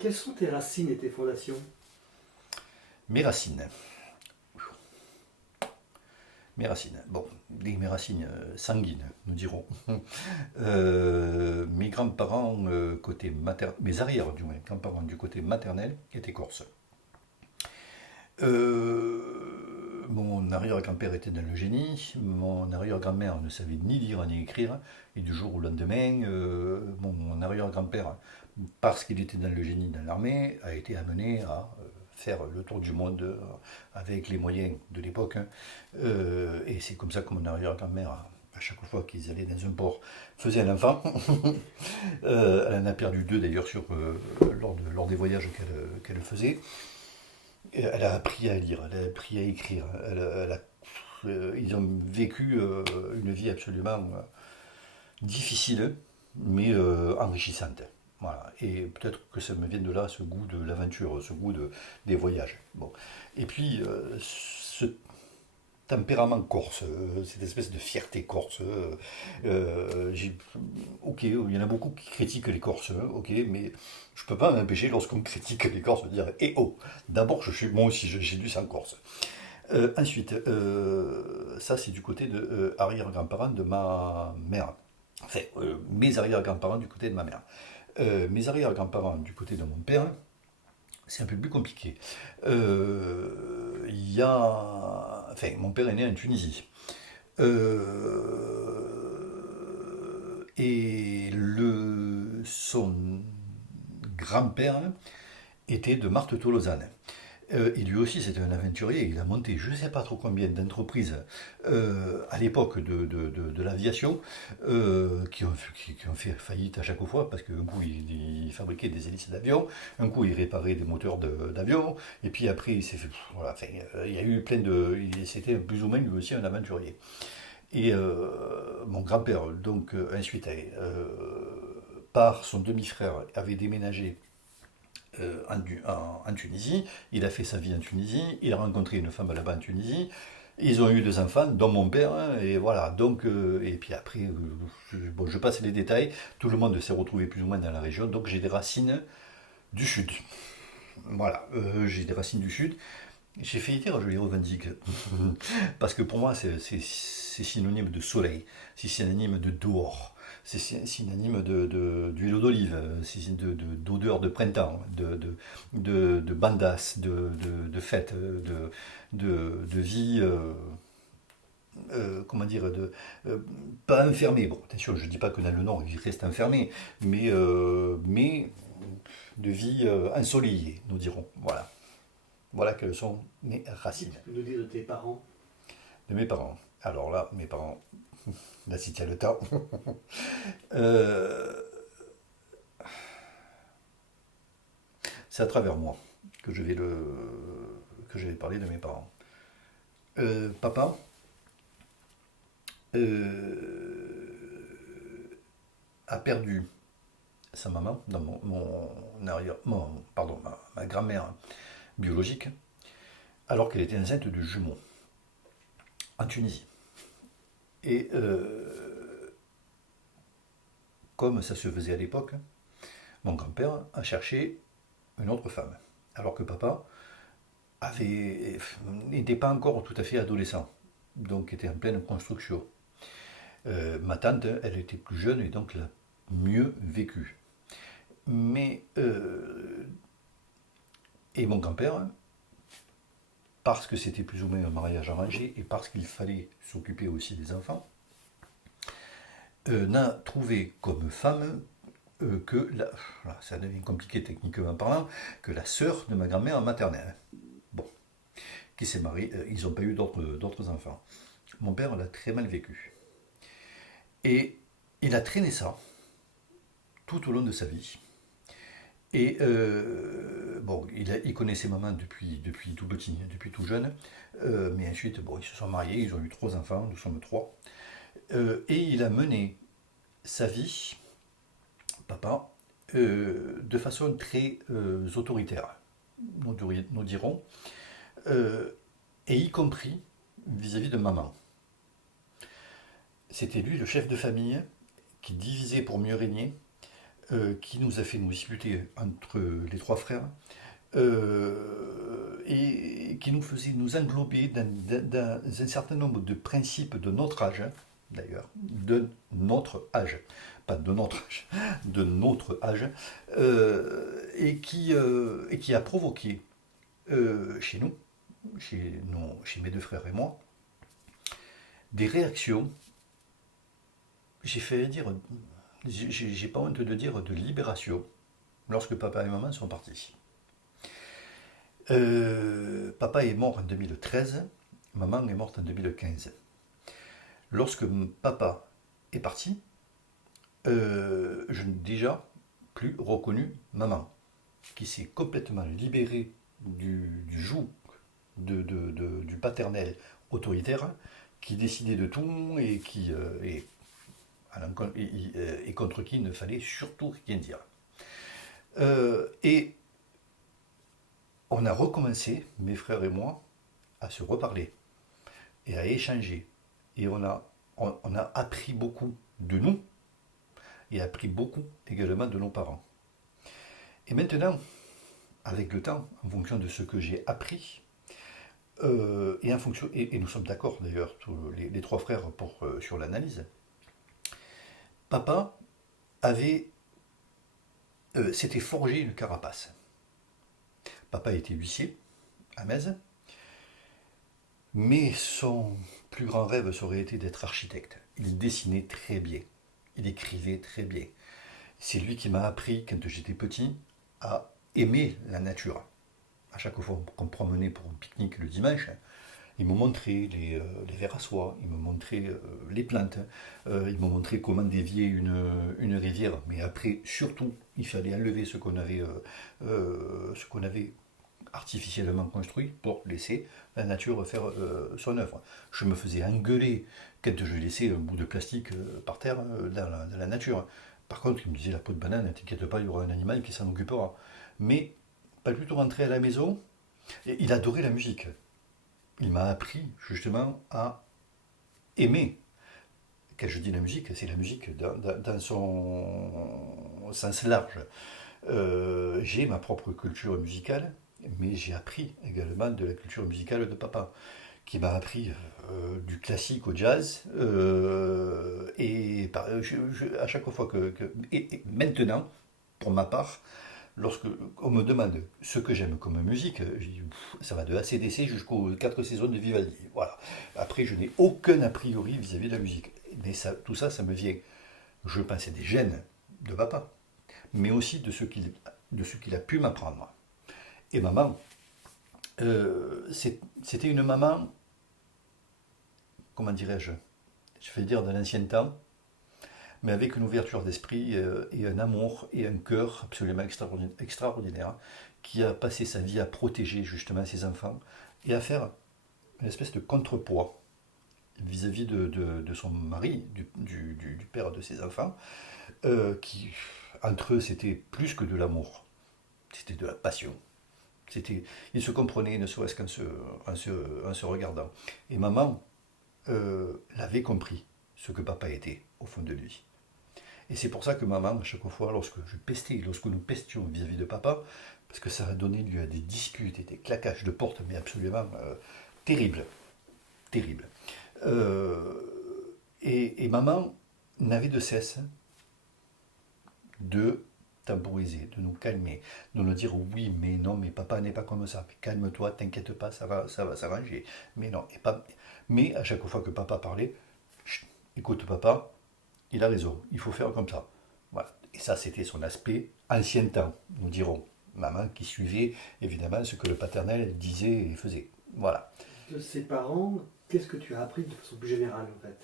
Quelles sont tes racines et tes fondations? Mes racines. Mes racines. Bon, mes racines sanguines, nous dirons. Mes grands-parents, côté maternel, mes arrières du moins, grands-parents du côté maternel étaient corses. Mon arrière-grand-père était dans le génie, mon arrière-grand-mère ne savait ni lire ni écrire, et du jour au lendemain, mon arrière-grand-père, parce qu'il était dans le génie dans l'armée, a été amené à faire le tour du monde avec les moyens de l'époque, hein. Et c'est comme ça que mon arrière-grand-mère, à chaque fois qu'ils allaient dans un port, faisait un enfant. Elle en a perdu deux d'ailleurs lors des voyages qu'elle faisait. Elle a appris à lire, elle a appris à écrire. Ils ont vécu une vie absolument difficile, mais enrichissante. Voilà. Et peut-être que ça me vient de là, ce goût de l'aventure, des voyages. Bon. Et puis, ce tempérament corse, cette espèce de fierté corse. Ok, il y en a beaucoup qui critiquent les Corses, hein, ok, mais je peux pas m'empêcher lorsqu'on critique les Corses de dire, eh oh, d'abord moi aussi j'ai du sang corse. Ensuite, ça c'est du côté de arrière-grands-parents de ma mère. Enfin, mes arrière-grands-parents du côté de ma mère. Mes arrière-grands-parents du côté de mon père, c'est un peu plus compliqué. Il y a... Enfin, mon père est né en Tunisie. Son grand-père était de Marthe-Tolosane. Et lui aussi, c'était un aventurier. Il a monté je ne sais pas trop combien d'entreprises à l'époque de l'aviation qui ont fait faillite à chaque fois parce qu'un coup, il fabriquait des hélices d'avion, un coup, il réparait des moteurs d'avion, et puis après, il s'est fait. Voilà, enfin, il y a eu plein de. C'était plus ou moins lui aussi un aventurier. Et mon grand-père, donc, ensuite, par son demi-frère, avait déménagé en Tunisie. Il a fait sa vie en Tunisie. Il a rencontré une femme là-bas en Tunisie. Ils ont eu deux enfants, dont mon père, hein, et voilà. Donc, et puis après, bon, je passe les détails. Tout le monde s'est retrouvé plus ou moins dans la région. Donc, j'ai des racines du sud. Voilà, j'ai des racines du sud. J'ai failli dire, je les revendique. Parce que pour moi, c'est synonyme de soleil, c'est synonyme de dehors, c'est synonyme d'huile d'olive, c'est d'odeur de printemps, de bandas, de fête, de vie, comment dire, pas enfermé. Bon, attention, je ne dis pas que dans le Nord, il reste enfermé, mais de vie ensoleillée, nous dirons. Voilà. Voilà quelles sont mes Qu'est-ce que racines tu peux nous dire de tes parents? de mes parents. Alors là, mes parents, là si tu as le temps, euh, c'est à travers moi que que je vais parler de mes parents. Papa a perdu sa maman, dans pardon, ma grand-mère biologique, alors qu'elle était enceinte de jumeaux en Tunisie. Et comme ça se faisait à l'époque, mon grand-père a cherché une autre femme, alors que papa n'était pas encore tout à fait adolescent, donc était en pleine construction. Ma tante, elle était plus jeune et donc l'a mieux vécu. Mais et mon grand-père, parce que c'était plus ou moins un mariage arrangé et parce qu'il fallait s'occuper aussi des enfants, n'a trouvé comme femme ça devient compliqué techniquement parlant, que la sœur de ma grand-mère maternelle. Bon, qui s'est mariée, ils n'ont pas eu d'autres enfants. Mon père l'a très mal vécu. Et il a traîné ça tout au long de sa vie. Et bon, il connaissait maman depuis tout petit, depuis tout jeune. Mais ensuite, bon, ils se sont mariés, ils ont eu trois enfants, nous sommes trois. Et il a mené sa vie, papa, de façon très autoritaire, nous dirons, et y compris vis-à-vis de maman. C'était lui le chef de famille qui divisait pour mieux régner, qui nous a fait nous disputer entre les trois frères, et qui nous faisait nous englober dans un certain nombre de principes de notre âge, hein, d'ailleurs, de notre âge, pas de notre âge, de notre âge, et qui a provoqué chez nous, chez mes deux frères et moi, des réactions, j'ai fait dire, j'ai pas honte de dire, de libération, lorsque papa et maman sont partis. Papa est mort en 2013, maman est morte en 2015. Lorsque papa est parti, je n'ai déjà plus reconnu maman, qui s'est complètement libérée du joug du paternel autoritaire, qui décidait de tout et contre qui il ne fallait surtout rien dire. Et on a recommencé, mes frères et moi, à se reparler et à échanger. Et on a appris beaucoup de nous et appris beaucoup également de nos parents. Et maintenant, avec le temps, en fonction de ce que j'ai appris, et en fonction, et nous sommes d'accord d'ailleurs, tous les trois frères sur l'analyse, papa s'était forgé une carapace. Papa était huissier à Metz, mais son plus grand rêve aurait été d'être architecte. Il dessinait très bien, il écrivait très bien. C'est lui qui m'a appris, quand j'étais petit, à aimer la nature. À chaque fois qu'on me promenait pour un pique-nique le dimanche, il me montrait les vers à soie, il me montrait les plantes, il me montrait comment dévier une rivière. Mais après, surtout, il fallait enlever ce qu'on avait artificiellement construit pour laisser la nature faire son œuvre. Je me faisais engueuler quand je laissais un bout de plastique par terre dans la nature. Par contre, il me disait la peau de banane, ne t'inquiète pas, il y aura un animal qui s'en occupera. Mais pas du tout rentrer à la maison, et il adorait la musique. Il m'a appris justement à aimer. Quand je dis la musique, c'est la musique dans son sens large. J'ai ma propre culture musicale, mais j'ai appris également de la culture musicale de papa, qui m'a appris du classique au jazz. À chaque fois et maintenant, pour ma part, lorsque on me demande ce que j'aime comme musique, je dis, ça va de AC/DC jusqu'aux 4 saisons de Vivaldi. Voilà. Après, je n'ai aucun a priori vis-à-vis de la musique. Mais tout ça, ça me vient, je pense, des gènes de papa, mais aussi de ce qu'il a pu m'apprendre. Et maman, c'était une maman, comment dirais-je, je vais dire de l'ancien temps, mais avec une ouverture d'esprit et un amour et un cœur absolument extraordinaire, qui a passé sa vie à protéger justement ses enfants et à faire une espèce de contrepoids vis-à-vis de son mari, du père de ses enfants, qui, entre eux, c'était plus que de l'amour, c'était de la passion. Ils se comprenaient, ne serait-ce en se regardant. Et maman l'avait compris, ce que papa était, au fond de lui. Et c'est pour ça que maman, à chaque fois, lorsque nous pestions vis-à-vis de papa, parce que ça a donné lieu à des disputes et des claquages de porte, mais absolument terribles. Terribles. Et maman n'avait de cesse de temporiser, de nous calmer, de nous dire oui, mais non, mais papa n'est pas comme ça, calme-toi, t'inquiète pas, ça va s'arranger. Mais non, mais à chaque fois que papa parlait, écoute papa, il a raison, il faut faire comme ça. Voilà. Et ça, c'était son aspect ancien temps, nous dirons. Maman qui suivait évidemment ce que le paternel disait et faisait. Voilà. De ses parents, qu'est-ce que tu as appris de façon plus générale en fait?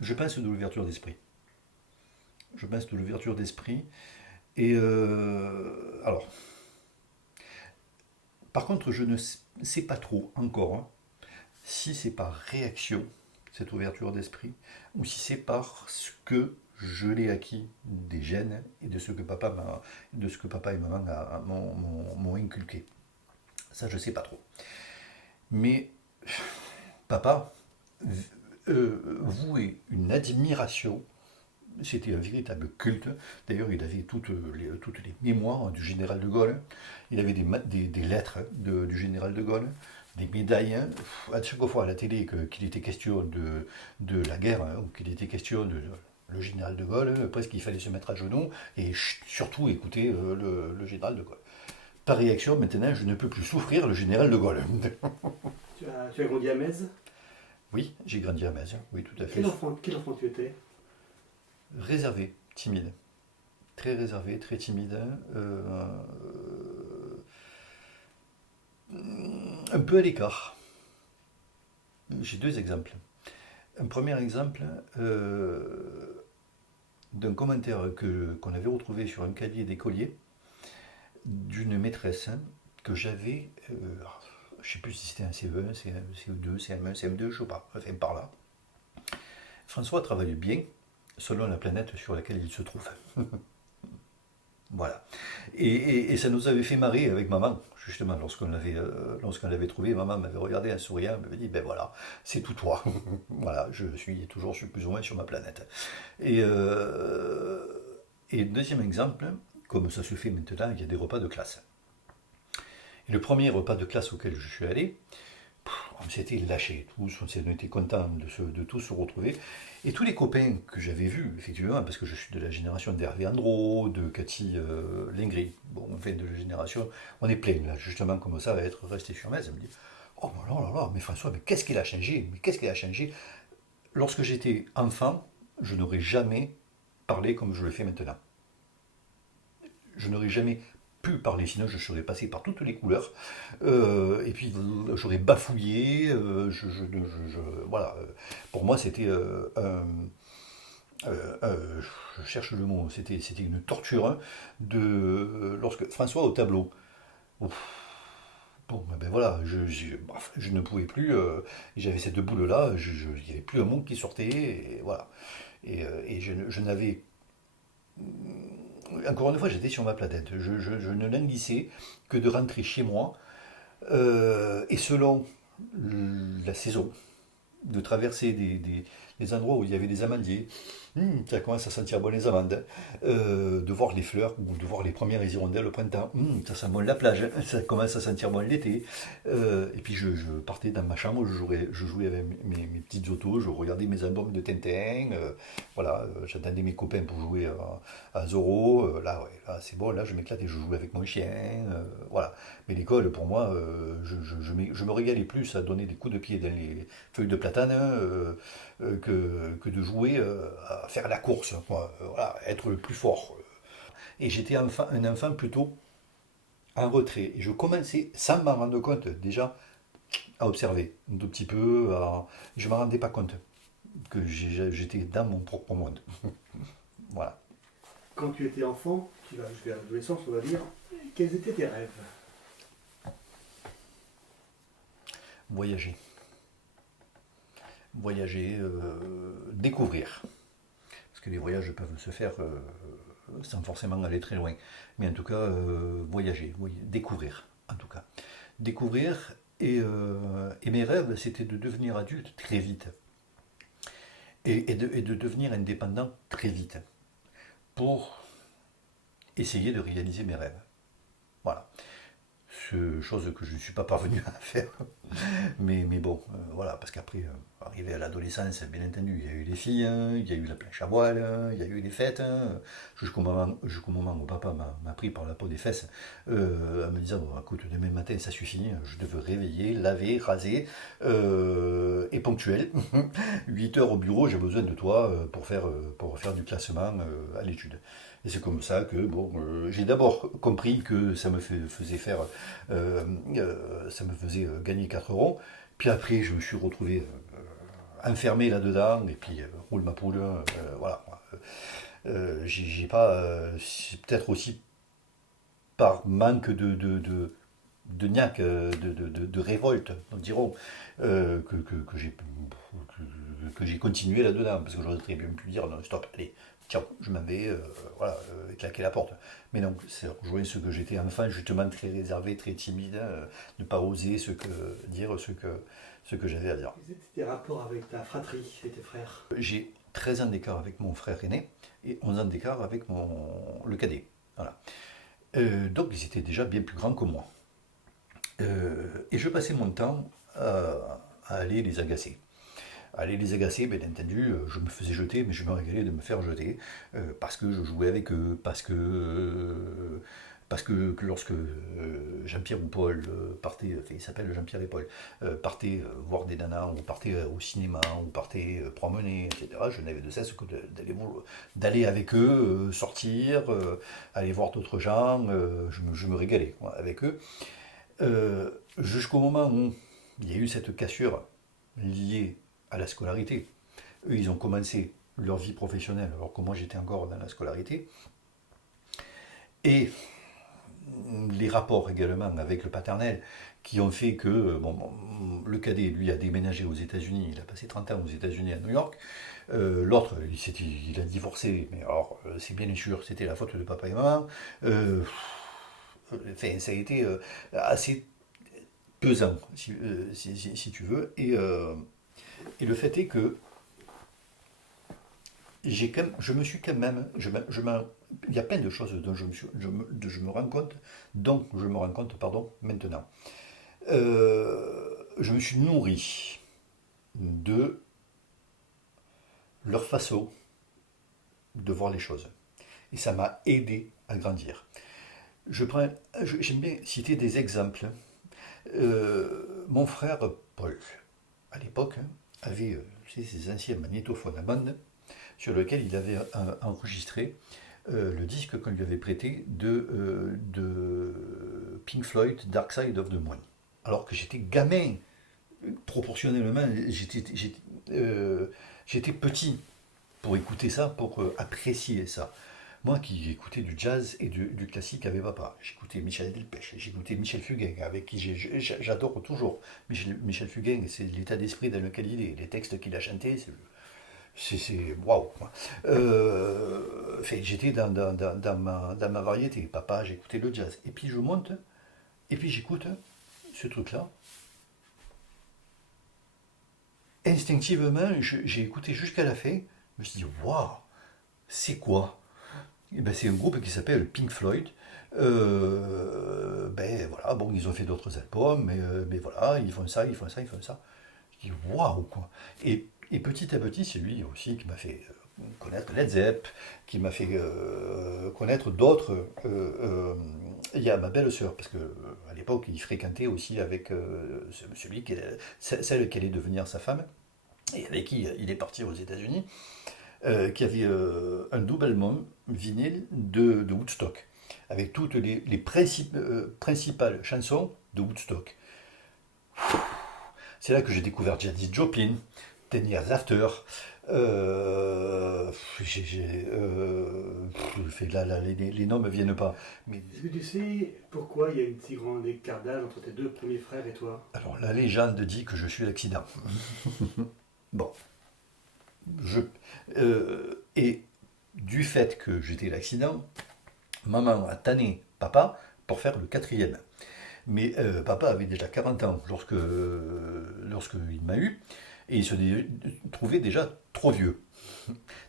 Je pense de l'ouverture d'esprit. Je pense de l'ouverture d'esprit. Et alors, par contre, je ne sais pas trop encore si c'est par réaction, cette ouverture d'esprit, ou si c'est parce que je l'ai acquis des gènes et de ce que papa et maman m'ont inculqué. Ça, je ne sais pas trop. Mais papa vouait une admiration C'était un véritable culte. D'ailleurs, il avait toutes les mémoires du général de Gaulle. Il avait des lettres du général de Gaulle, des médailles. À chaque fois à la télé qu'il était question de la guerre, ou qu'il était question de le général de Gaulle, presque il fallait se mettre à genoux et surtout écouter le général de Gaulle. Par réaction, maintenant, je ne peux plus souffrir le général de Gaulle. Tu as grandi à Metz. Oui, j'ai grandi à Metz, oui, tout à fait. Quel enfant tu étais? Réservé, timide. Très réservé, très timide. Un peu à l'écart. J'ai deux exemples. Un premier exemple d'un commentaire qu'on avait retrouvé sur un cahier d'écolier d'une maîtresse que j'avais, je ne sais plus si c'était un CE1, CE2, CM1, CM2, je ne sais pas, enfin par là. François travaille bien selon la planète sur laquelle il se trouve. Voilà. Et ça nous avait fait marrer avec maman, justement, lorsqu'on l'avait trouvé. Maman m'avait regardé en souriant, elle m'avait dit, ben voilà, c'est tout toi. Voilà, je suis toujours plus ou moins sur ma planète. Et deuxième exemple, comme ça se fait maintenant, il y a des repas de classe. Et le premier repas de classe auquel je suis allé, on s'était lâchés tous, on était contents de tous se retrouver. Et tous les copains que j'avais vus, effectivement, parce que je suis de la génération d'Hervé Andro, de Cathy Lengry, bon, enfin de la génération, on est plein là, justement, comme ça va être resté sur Metz. Elle me dit, oh là là là, mais François, mais qu'est-ce qu'il a changé? Mais qu'est-ce qu'il a changé? Lorsque j'étais enfant, je n'aurais jamais parlé comme je le fais maintenant. Je n'aurais jamais pu parler, sinon je serais passé par toutes les couleurs, et puis j'aurais bafouillé, voilà. Pour moi c'était je cherche le mot, c'était une torture hein, lorsque François au tableau. Ouf. Bon, ben voilà, je ne pouvais plus, j'avais cette boule là, il n'y avait plus un mot qui sortait, et voilà. Et je n'avais encore une fois, j'étais sur ma planète. Je ne languissais que de rentrer chez moi et selon la saison, de traverser des endroits où il y avait des amandiers. Ça commence à sentir bon les amandes. De voir les fleurs ou de voir les premières hirondelles au printemps. Ça sent bon la plage. Ça commence à sentir bon l'été. Et puis je partais dans ma chambre, je jouais avec mes petites autos, je regardais mes albums de Tintin. Voilà, j'attendais mes copains pour jouer à Zorro. Là, ouais, là c'est bon, là je m'éclate et je jouais avec mon chien. Voilà. Mais l'école, pour moi, je me régalais plus à donner des coups de pied dans les feuilles de platane que de jouer à faire la course, quoi. Voilà, être le plus fort. Et j'étais un enfant plutôt en retrait. Et je commençais, sans m'en rendre compte, déjà à observer un tout petit peu. Je ne me rendais pas compte que j'étais dans mon propre monde. Voilà. Quand tu étais enfant, tu vas jusqu'à l'adolescence, on va dire, quels étaient tes rêves? Voyager. Voyager, découvrir. Parce que les voyages peuvent se faire sans forcément aller très loin. Mais en tout cas, voyager, oui, découvrir, en tout cas. Découvrir, et mes rêves, c'était de devenir adulte très vite. Et de devenir indépendant très vite. Pour essayer de réaliser mes rêves. Voilà. Chose que je ne suis pas parvenu à faire. Mais bon, voilà, parce qu'après, arrivé à l'adolescence, bien entendu, il y a eu les filles, hein, il y a eu la planche à voile, hein, il y a eu les fêtes, hein, jusqu'au moment où papa m'a pris par la peau des fesses, en me disant, bon, écoute, demain matin, ça suffit, je devais réveiller, laver, raser, et ponctuel. 8 heures au bureau, j'ai besoin de toi pour faire du classement à l'étude. Et c'est comme ça que bon, j'ai d'abord compris que ça me faisait faire, ça me faisait gagner 4 euros. Puis après, je me suis retrouvé enfermé là-dedans, et puis roule ma poule, voilà. J'ai pas, c'est peut-être aussi par manque de niaque, de révolte, nous dirons, que j'ai continué là-dedans, parce que j'aurais très bien pu dire non, stop, allez, tiens, je m'en vais, voilà, claquer la porte. Mais non, c'est rejoindre ce que j'étais enfant, justement très réservé, très timide, ne pas oser dire ce que j'avais à dire. Quels étaient tes rapports avec ta fratrie et tes frères? J'ai 13 ans d'écart avec mon frère aîné et 11 ans d'écart avec le cadet. Voilà. Donc ils étaient déjà bien plus grands que moi. Et je passais mon temps à aller les agacer. Aller les agacer, bien entendu, je me faisais jeter, mais je me régalais de me faire jeter, parce que je jouais avec eux, parce que lorsque Jean-Pierre ou Paul partaient, enfin, il s'appelle Jean-Pierre et Paul, partaient voir des nanas, ou partaient au cinéma, ou partaient promener, etc., je n'avais de cesse que d'aller avec eux, sortir, aller voir d'autres gens, je me régalais quoi, avec eux. Jusqu'au moment où il y a eu cette cassure liée à la scolarité. Eux, ils ont commencé leur vie professionnelle alors que moi j'étais encore dans la scolarité. Et les rapports également avec le paternel qui ont fait que le cadet, lui, a déménagé aux États-Unis, il a passé 30 ans aux États-Unis à New York. L'autre, il a divorcé, mais alors c'est bien sûr, c'était la faute de papa et maman. Enfin, ça a été assez pesant, si tu veux. Et le fait est que je me suis quand même, il y a plein de choses dont je me rends compte, pardon, maintenant. Je me suis nourri de leur façon de voir les choses. Et ça m'a aidé à grandir. J'aime bien citer des exemples. Mon frère Paul, à l'époque, avait ces anciens magnétophones à bande sur lequel il avait enregistré le disque qu'on lui avait prêté de Pink Floyd, Dark Side of the Moon. Alors que j'étais gamin, proportionnellement, j'étais petit pour écouter ça, pour apprécier ça. Moi qui écoutais du jazz et du classique avec papa, j'écoutais Michel Delpech, j'écoutais Michel Fugain, avec qui j'adore toujours. Michel Fugain, c'est l'état d'esprit dans lequel il est, les textes qu'il a chantés, c'est waouh. Enfin, j'étais dans ma variété. Papa, j'écoutais le jazz. Et puis je monte, et puis j'écoute ce truc-là. Instinctivement, j'ai écouté jusqu'à la fin. Je me suis dit, waouh, c'est quoi? Eh ben, c'est un groupe qui s'appelle Pink Floyd. Ben voilà, bon, ils ont fait d'autres albums, mais voilà, ils font ça, ils font ça, ils font ça. Je dis waouh quoi. Et petit à petit, c'est lui aussi qui m'a fait connaître Led Zepp, qui m'a fait connaître d'autres. Il y a ma belle-sœur, parce que à l'époque, il fréquentait aussi avec celui celle qui allait devenir sa femme, et avec qui il est parti aux États-Unis, qui avait un double album vinyle de Woodstock, avec toutes les principales chansons de Woodstock. C'est là que j'ai découvert Janis Joplin, Ten Years After. Là, les noms ne me viennent pas. Mais... Est-ce que tu sais pourquoi il y a une si grande écart d'âge entre tes deux premiers frères et toi? Alors, la légende dit que je suis l'accident. Bon. Et du fait que j'étais l'accident, maman a tanné papa pour faire le quatrième. Mais papa avait déjà 40 ans lorsqu'il m'a eu, et il se trouvait déjà trop vieux.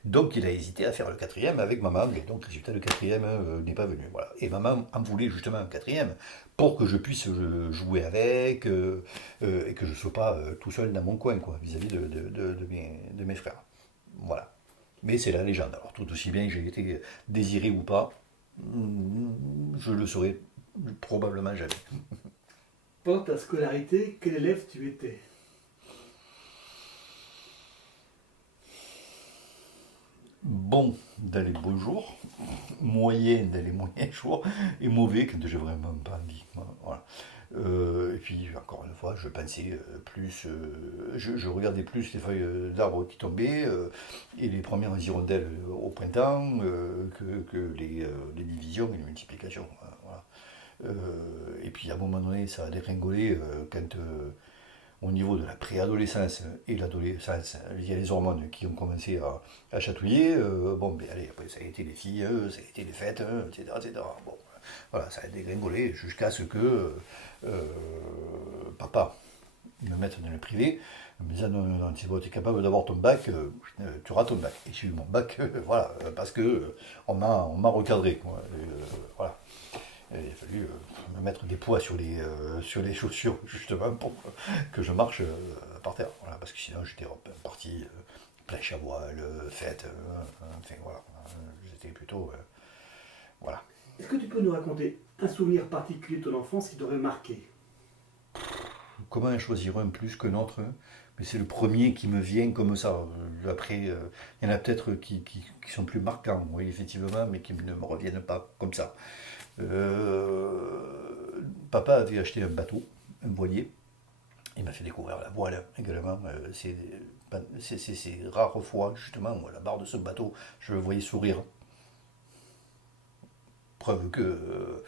Donc il a hésité à faire le quatrième avec maman, et donc résultat le quatrième n'est pas venu. Voilà. Et maman en voulait justement un quatrième pour que je puisse jouer avec et que je ne sois pas tout seul dans mon coin quoi, vis-à-vis de mes frères. Voilà. Mais c'est la légende. Alors tout aussi bien que j'ai été désiré ou pas, je le saurais probablement jamais. Pendant ta scolarité, quel élève tu étais? Bon dans les beaux jours, moyen dans les moyens jours, et mauvais quand j'ai vraiment pas envie. Voilà. Et puis, encore une fois, je pensais plus, je regardais plus les feuilles d'arbres qui tombaient et les premières hirondelles au printemps que les divisions et les multiplications. Voilà. Et puis, à un moment donné, ça a dégringolé quand au niveau de la préadolescence et l'adolescence, il y a les hormones qui ont commencé à chatouiller. Bon, ben allez, après ça a été les filles, ça a été les fêtes, etc., etc. Bon, voilà, ça a dégringolé jusqu'à ce que papa Ils me mettent dans le privé, ils me disent non, non, non, si tu es capable d'avoir ton bac, tu auras ton bac. Et j'ai eu mon bac, voilà, parce que on m'a recadré, quoi. Et, voilà. Et il a fallu me mettre des poids sur les chaussures, justement, pour que je marche par terre. Voilà, parce que sinon, j'étais parti planche à voile, fête, enfin, voilà. J'étais plutôt. Voilà. Est-ce que tu peux nous raconter un souvenir particulier de ton enfance qui t'aurait marqué? Comment en choisir un plus qu'un autre? Mais c'est le premier qui me vient comme ça. Après, il y en a peut-être qui sont plus marquants, oui, effectivement, mais qui ne me reviennent pas comme ça. Papa avait acheté un bateau, un voilier. Il m'a fait découvrir la voile également. C'est rares fois, justement, à la barre de ce bateau, je le voyais sourire. Preuve que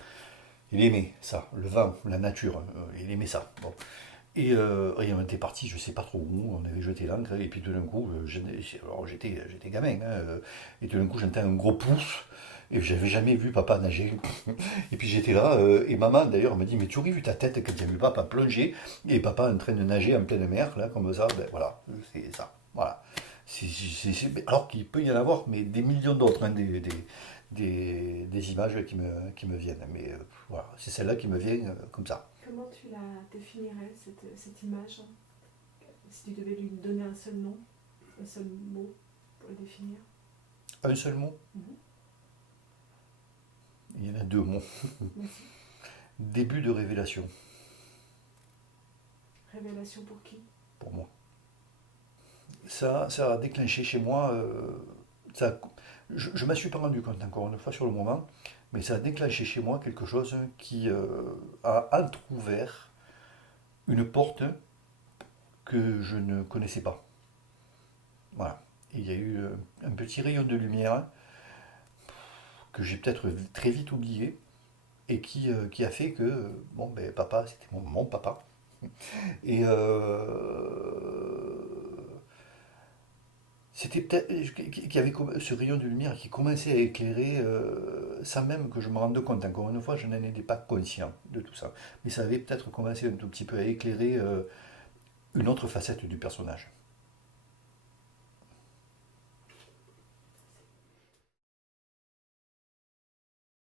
il aimait ça, le vent, la nature, il aimait ça. Bon. Et on était parti, je sais pas trop où, on avait jeté l'ancre, et puis tout d'un coup, alors j'étais gamin, hein, et tout d'un coup j'entends un gros pouce, et j'avais jamais vu papa nager. Et puis j'étais là, et maman d'ailleurs me dit, mais tu aurais vu ta tête quand tu as vu papa plonger, et papa en train de nager en pleine mer, là, comme ça, ben voilà, c'est ça, voilà. Alors qu'il peut y en avoir, mais des millions d'autres, hein, des images qui me viennent, mais voilà, c'est celle-là qui me vient comme ça. Comment tu la définirais, cette image? Si tu devais lui donner un seul nom, un seul mot pour le définir. Un seul mot? Mhm. Il y en a deux mots. Merci. Début de révélation, Révélation pour qui? pour moi. Ça a déclenché chez moi, ça, je ne m'en suis pas rendu compte encore une fois sur le moment, mais ça a déclenché chez moi quelque chose qui a entrouvert une porte que je ne connaissais pas. Voilà. Et il y a eu un petit rayon de lumière que j'ai peut-être très vite oublié et qui a fait que, bon, ben, papa, c'était mon papa. Et c'était peut-être qu'il y avait ce rayon de lumière qui commençait à éclairer sans même que je me rende compte. Encore une fois, je n'en étais pas conscient de tout ça. Mais ça avait peut-être commencé un tout petit peu à éclairer une autre facette du personnage.